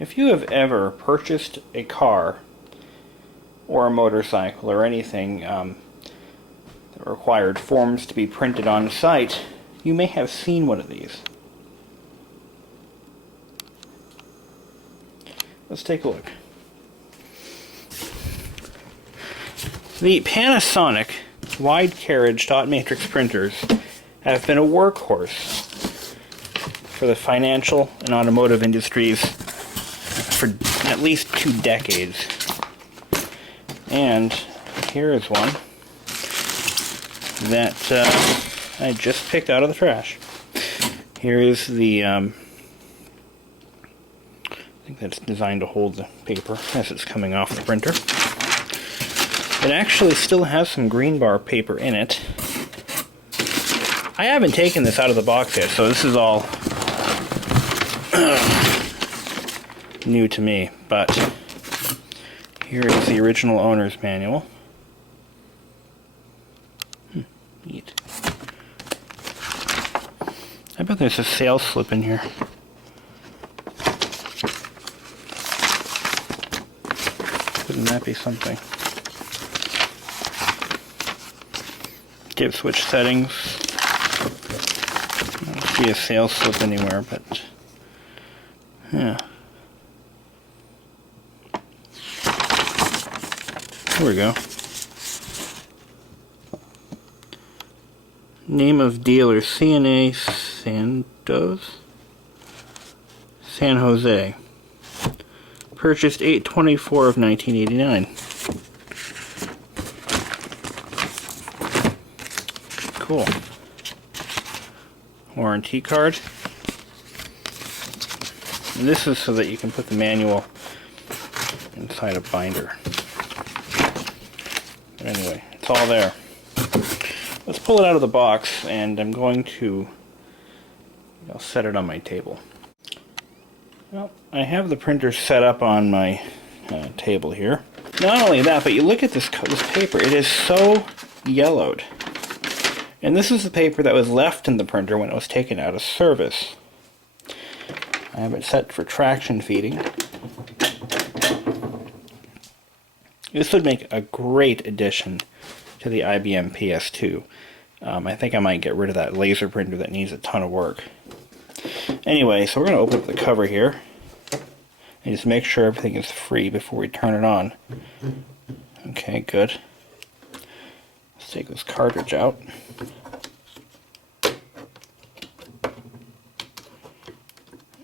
If you have ever purchased a car or a motorcycle or anything that required forms to be printed on site, you may have seen one of these. Let's take a look. The Panasonic Wide-Carriage dot matrix printers have been a workhorse for the financial and automotive industries for at least 2 decades. And here is one that I just picked out of the trash. Here is the, I think that's designed to hold the paper as it's coming off the printer. It actually still has some green bar paper in it. I haven't taken this out of the box yet, so this is all new to me, but here is the original owner's manual. Neat. I bet there's a sales slip in here. Wouldn't that be something? Dip switch settings. I don't see a sales slip anywhere, but yeah. Here we go. Name of dealer, CNA Santos, San Jose. Purchased 8/24 of 1989. Cool. Warranty card. And this is so that you can put the manual inside a binder. But anyway, it's all there. Let's pull it out of the box, and I'm going to set it on my table. Well, I have the printer set up on my table here. Not only that, but you look at this paper, it is so yellowed. And this is the paper that was left in the printer when it was taken out of service. I have it set for traction feeding. This would make a great addition to the IBM PS2. I think I might get rid of that laser printer that needs a ton of work. Anyway, so we're going to open up the cover here and just make sure everything is free before we turn it on. Okay, good. Let's take this cartridge out.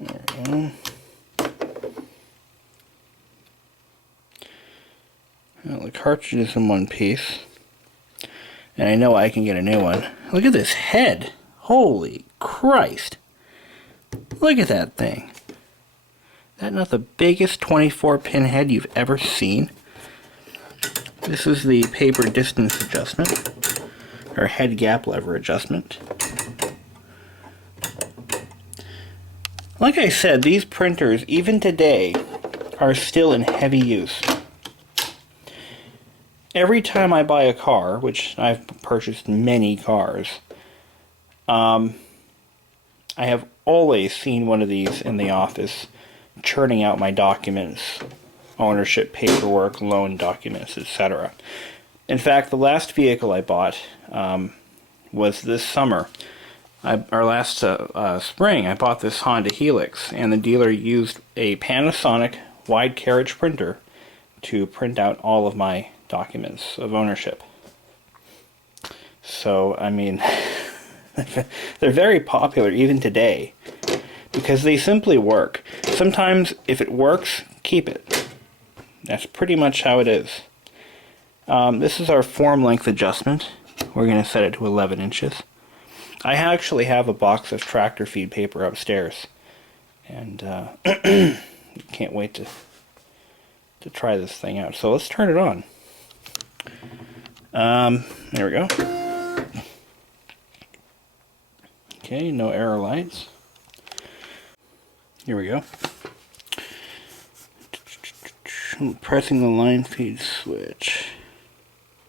There we go. Well, the cartridge is in one piece. And I know I can get a new one. Look at this head. Holy Christ. Look at that thing. Is that not the biggest 24-pin head you've ever seen? This is the paper distance adjustment, or head gap lever adjustment. Like I said, these printers, even today, are still in heavy use. Every time I buy a car, which I've purchased many cars, I have always seen one of these in the office churning out my documents, ownership paperwork, loan documents, etc. In fact, the last vehicle I bought was this summer. Last spring, I bought this Honda Helix, and the dealer used a Panasonic Wide-Carriage printer to print out all of my documents of ownership. So, I mean, they're very popular even today because they simply work. Sometimes, if it works, keep it. That's pretty much how it is. This is our form length adjustment. We're going to set it to 11 inches. I actually have a box of tractor feed paper upstairs, and can't wait to try this thing out. So let's turn it on. There we go. Okay, no error lights. Here we go. Pressing the line feed switch.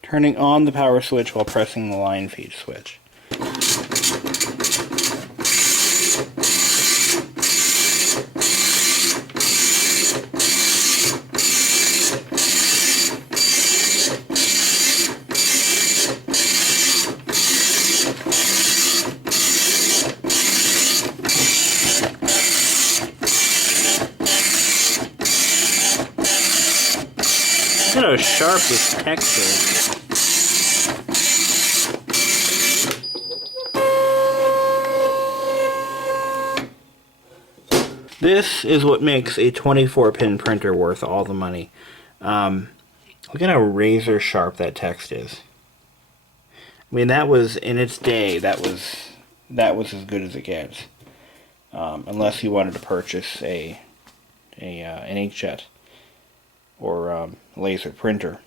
Turning on the power switch while pressing the line feed switch. how sharp this text is. This is what makes a 24-pin printer worth all the money. Look at how razor sharp that text is. I mean, that was, in its day, that was as good as it gets. Unless you wanted to purchase an inkjet or laser printer.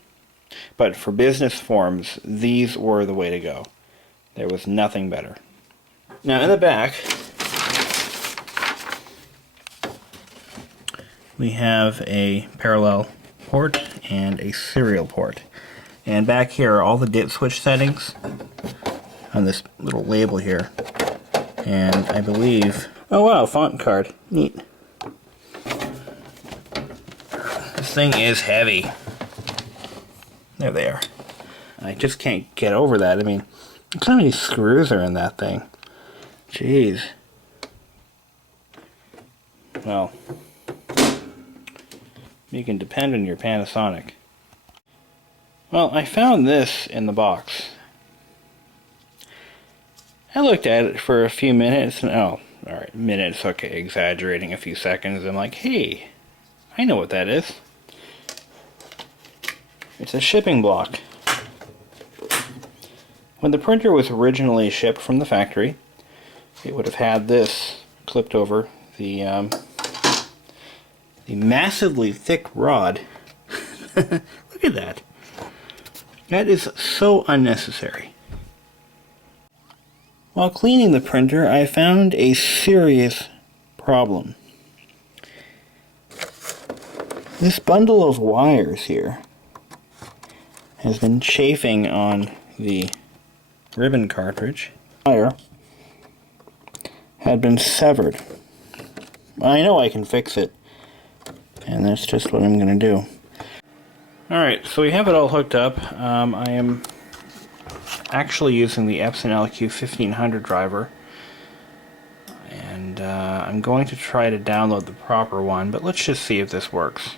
But for business forms, these were the way to go. There was nothing better. Now in the back, we have a parallel port and a serial port. And back here are all the dip switch settings on this little label here. And I believe, oh wow, font card, neat. This thing is heavy. There they are. I just can't get over that. I mean, look how many screws are in that thing. Jeez. Well, you can depend on your Panasonic. Well, I found this in the box. I looked at it for a few minutes, and oh, alright, minutes, okay, exaggerating a few seconds. I'm like, hey, I know what that is. It's a shipping block. When the printer was originally shipped from the factory, it would have had this clipped over the massively thick rod. Look at that. That is so unnecessary. While cleaning the printer, I found a serious problem. This bundle of wires here has been chafing on the ribbon cartridge. Wire had been severed. I know I can fix it, and that's just what I'm going to do. Alright, so we have it all hooked up. I am actually using the Epson LQ1500 driver, and I'm going to try to download the proper one, but let's just see if this works.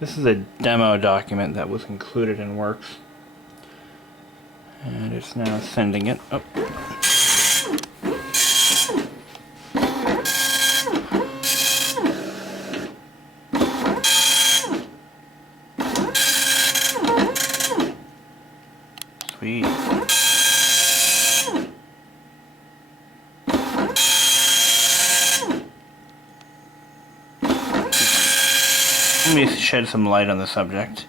This is a demo document that was included in Works, and it's now sending it. Oh. Sweet. Let me shed some light on the subject.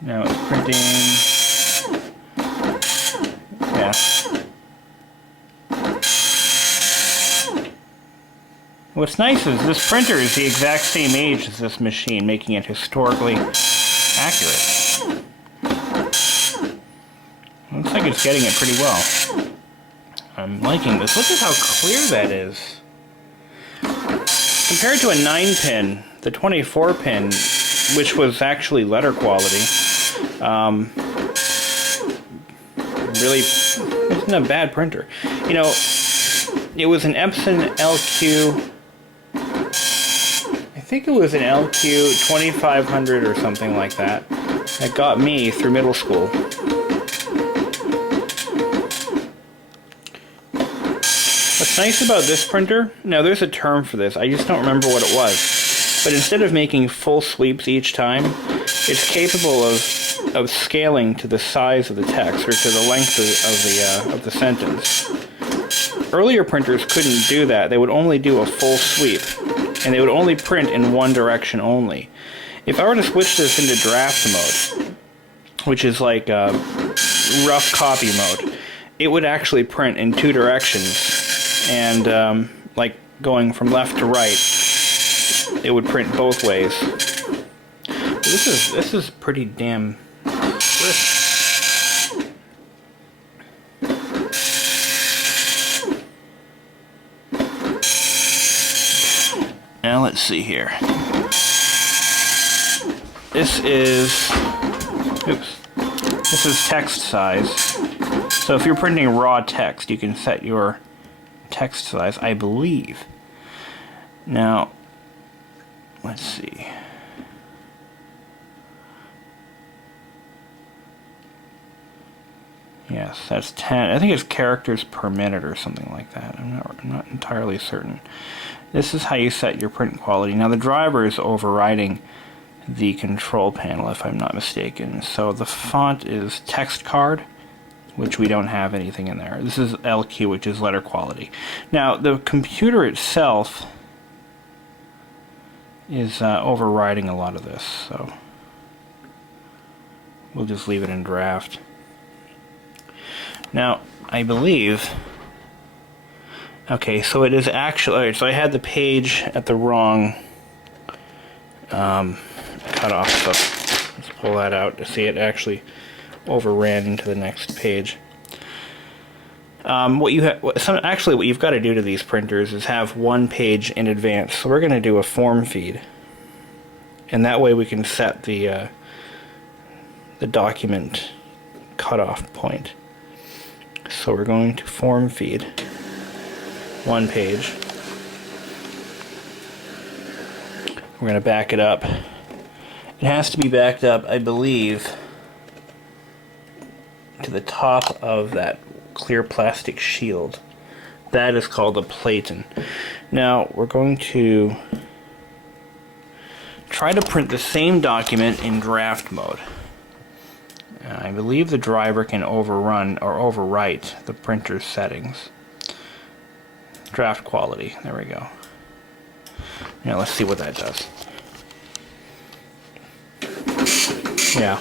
Now it's printing. Yeah. What's nice is this printer is the exact same age as this machine, making it historically accurate. Looks like it's getting it pretty well. I'm liking this. Look at how clear that is. Compared to a 9-pin, the 24-pin, which was actually letter quality, really wasn't a bad printer. You know, it was an Epson LQ, I think it was an LQ 2500 or something like that, that got me through middle school. What's nice about this printer, now there's a term for this, I just don't remember what it was, but instead of making full sweeps each time, it's capable of scaling to the size of the text, or to the length of the sentence. Earlier printers couldn't do that. They would only do a full sweep, and they would only print in one direction only. If I were to switch this into draft mode, which is like rough copy mode, it would actually print in two directions. And like going from left to right, it would print both ways. This is pretty damn crisp. Now let's see here. This is, oops, this is text size. So if you're printing raw text, you can set your text size, I believe. Now, let's see. Yes, that's 10. I think it's characters per minute or something like that. I'm not entirely certain. This is how you set your print quality. Now the driver is overriding the control panel, if I'm not mistaken. So the font is text card, which we don't have anything in there. This is LQ, which is letter quality. Now the computer itself is overriding a lot of this, so we'll just leave it in draft. Now, I believe, okay, so it is actually, alright, so I had the page at the wrong cutoff, so let's pull that out to see it actually overran into the next page. What you've got to do to these printers is have one page in advance. So we're going to do a form feed, and that way we can set the document cutoff point. So we're going to form feed one page. We're going to back it up. It has to be backed up, I believe, to the top of that clear plastic shield. That is called a platen. Now we're going to try to print the same document in draft mode. I believe the driver can overrun or overwrite the printer's settings. Draft quality, there we go. Now let's see what that does. Yeah.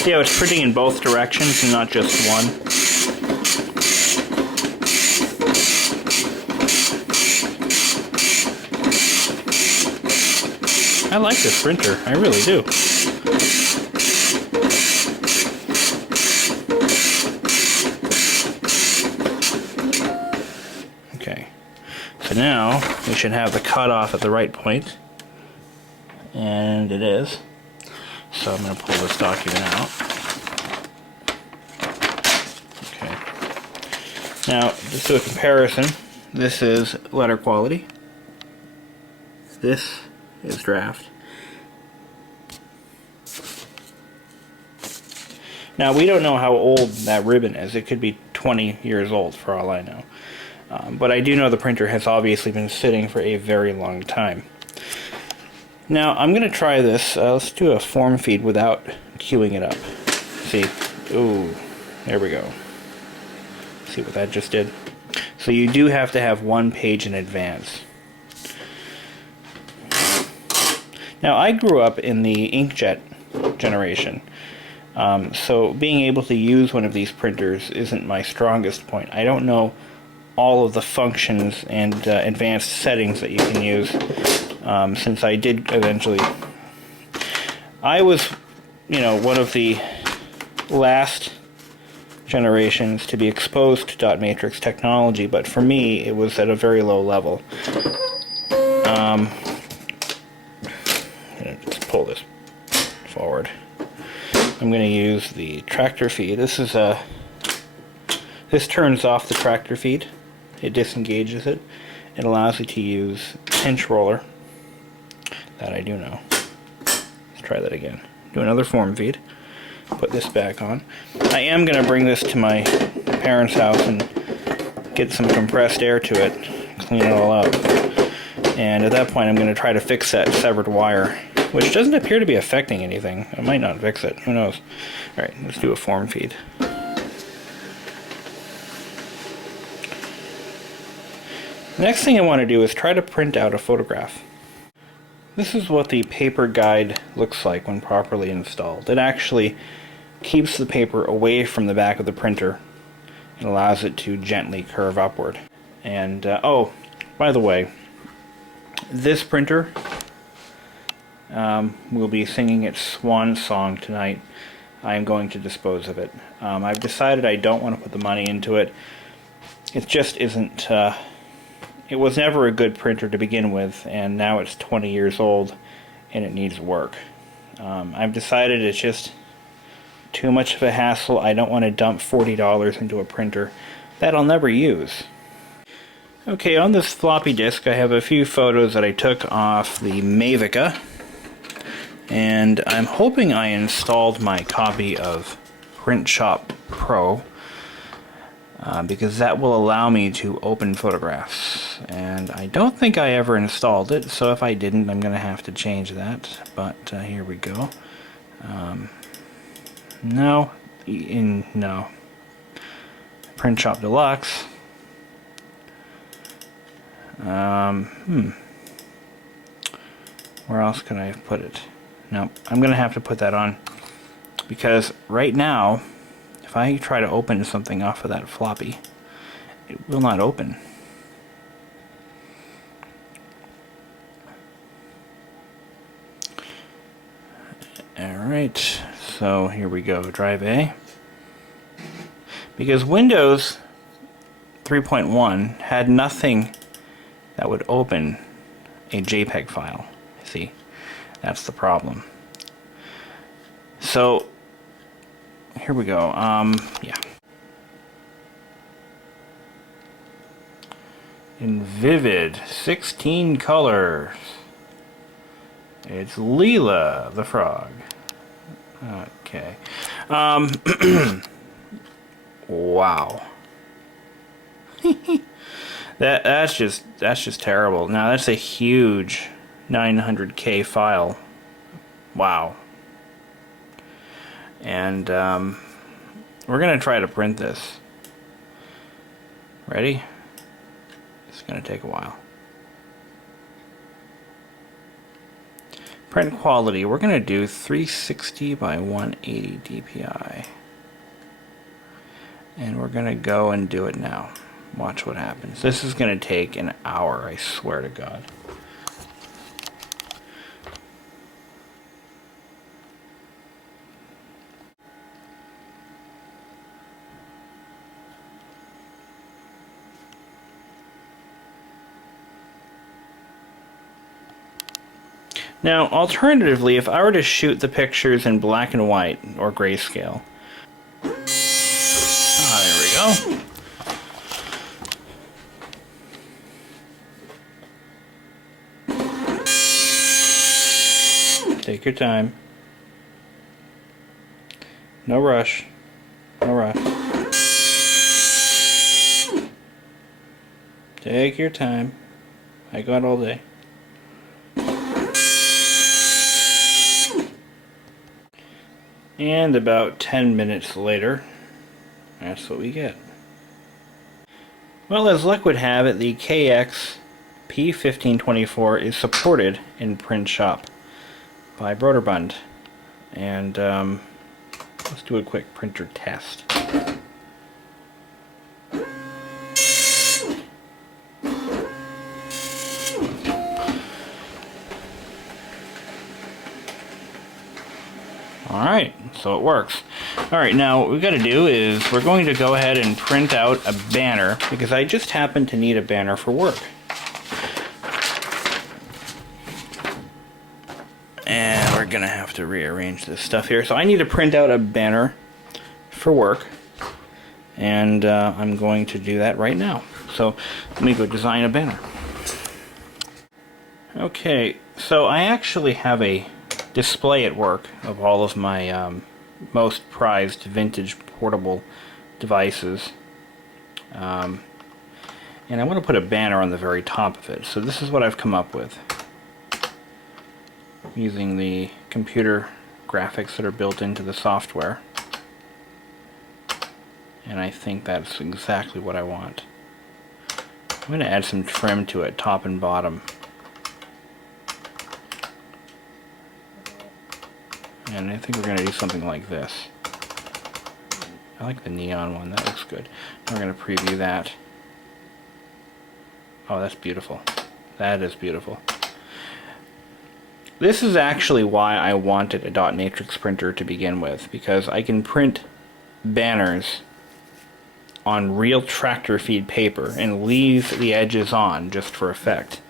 See how it's printing in both directions and not just one? I like this printer, I really do. Okay, so now we should have the cutoff at the right point, and it is. So I'm going to pull this document out. Okay. Now, just do a comparison. This is letter quality. This is draft. Now we don't know how old that ribbon is. It could be 20 years old for all I know. But I do know the printer has obviously been sitting for a very long time. Now I'm going to try this. Let's do a form feed without queuing it up. See? Ooh, there we go. See what that just did? So you do have to have one page in advance. Now, I grew up in the inkjet generation, so being able to use one of these printers isn't my strongest point. I don't know all of the functions and advanced settings that you can use, since I did eventually. I was, one of the last generations to be exposed to dot matrix technology, but for me, it was at a very low level. Pull this forward. I'm going to use the tractor feed. This turns off the tractor feed. It disengages it. It allows you to use pinch roller. That I do know. Let's try that again. Do another form feed. Put this back on. I am going to bring this to my parents' house and get some compressed air to it. Clean it all up. And at that point I'm going to try to fix that severed wire, which doesn't appear to be affecting anything. I might not fix it. Who knows? Alright, let's do a form feed. The next thing I want to do is try to print out a photograph. This is what the paper guide looks like when properly installed. It actually keeps the paper away from the back of the printer and allows it to gently curve upward. And, oh, by the way, this printer will be singing its swan song tonight. I am going to dispose of it. I've decided I don't want to put the money into it. it just isn't, it was never a good printer to begin with, and now it's 20 years old and it needs work. I've decided it's just too much of a hassle. I don't want to dump $40 into a printer that I'll never use. Okay, on this floppy disk I have a few photos that I took off the Mavica, and I'm hoping I installed my copy of Print Shop Pro because that will allow me to open photographs, and I don't think I ever installed it, so if I didn't I'm gonna have to change that, but here we go. No, Print Shop Deluxe. Where else could I have put it? No, I'm gonna have to put that on, because right now if I try to open something off of that floppy, it will not open. Alright, so here we go, drive A. Because Windows 3.1 had nothing that would open a JPEG file. See, that's the problem. So here we go. Yeah. In vivid 16 colors, it's Leela the frog. Okay. Wow. that's just terrible. Now that's a huge 900K file. Wow. And we're gonna try to print this. Ready? It's gonna take a while. Print quality, we're gonna do 360 by 180 dpi. And we're gonna go and do it now. Watch what happens. This is gonna take an hour, I swear to God. Now, alternatively, if I were to shoot the pictures in black and white or grayscale. Ah, there we go. Take your time. No rush. No rush. Take your time. I got all day. And about 10 minutes later, that's what we get. Well, as luck would have it, the KX-P1524 is supported in Print Shop by Broderbund. And let's do a quick printer test. Alright, so it works. Alright, now what we've got to do is we're going to go ahead and print out a banner, because I just happen to need a banner for work. And we're going to have to rearrange this stuff here. So I need to print out a banner for work, and I'm going to do that right now. So let me go design a banner. Okay, so I actually have a display at work of all of my most prized vintage portable devices, and I want to put a banner on the very top of it. So this is what I've come up with using the computer graphics that are built into the software, and I think that's exactly what I want. I'm going to add some trim to it, top and bottom. And I think we're going to do something like this. I like the neon one, that looks good. We're going to preview that. Oh, that's beautiful. That is beautiful. This is actually why I wanted a dot matrix printer to begin with, because I can print banners on real tractor feed paper and leave the edges on just for effect.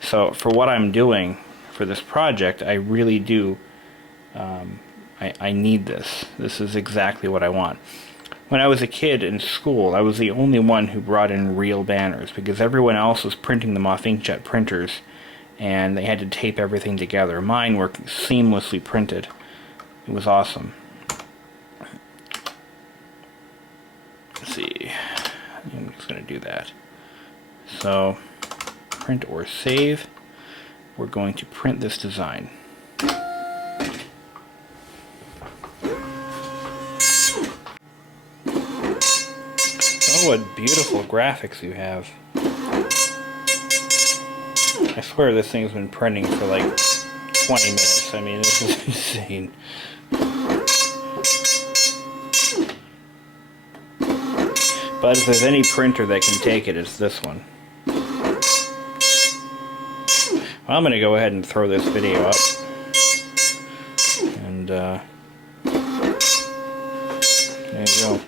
So for what I'm doing for this project, I really do, I need this. This is exactly what I want. When I was a kid in school, I was the only one who brought in real banners because everyone else was printing them off inkjet printers and they had to tape everything together. Mine were seamlessly printed. It was awesome. Let's see. I'm just going to do that. So, print or save. We're going to print this design. Oh, what beautiful graphics you have. I swear this thing's been printing for like 20 minutes. I mean, this is insane. But if there's any printer that can take it, it's this one. Well, I'm going to go ahead and throw this video up. And there you go.